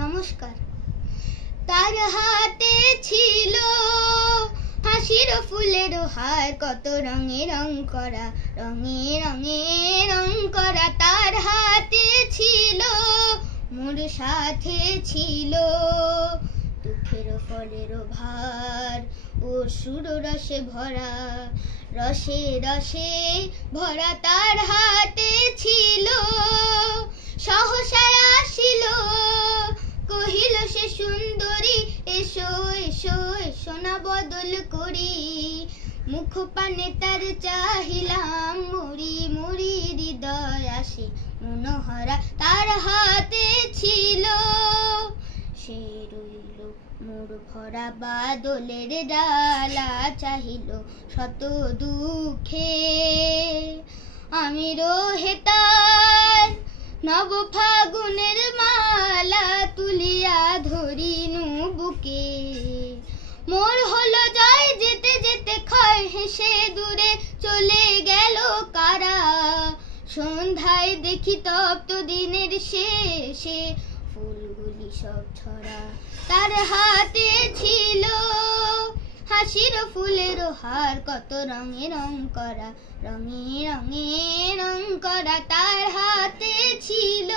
নমস্কার। তার হাতে ছিল হাসির ফুলের হার, কত রঙে রং করা, রঙে রঙে রং করা। তার হাতে ছিল, মোর সাথে ছিল দুঃখের ফলের ভার, ও সুর রসে ভরা, রসে রসে ভরা। তার হাতে ছিল, সহসায় আসিল, কহিল সে সুন্দরী, এসো এসো এসো না বদল করি। মুখ পানে তার চাহিলাম, মরি মরি হৃদয় আসে মনোহরা। তার হাতে ছিল, সে রইল মোর ভরা বাদলের ডালা, চাহিল শত দুঃখে আমি রহে তার নব ফাগুনের মালা, তুলিয়া ধরিনু বুকে। মোর হলো জয়, যেতে যেতে ক্ষয়, হেসে দূরে চলে গেল কারা। সন্ধ্যায় দেখি তপ্ত দিনের শেষে ফুলগুলি সব ছড়া। তার হাতে ছিল হাসির ফুলের হার, কত রঙে রং করা, রঙে রঙে রং করা। তার হাতে ছিল।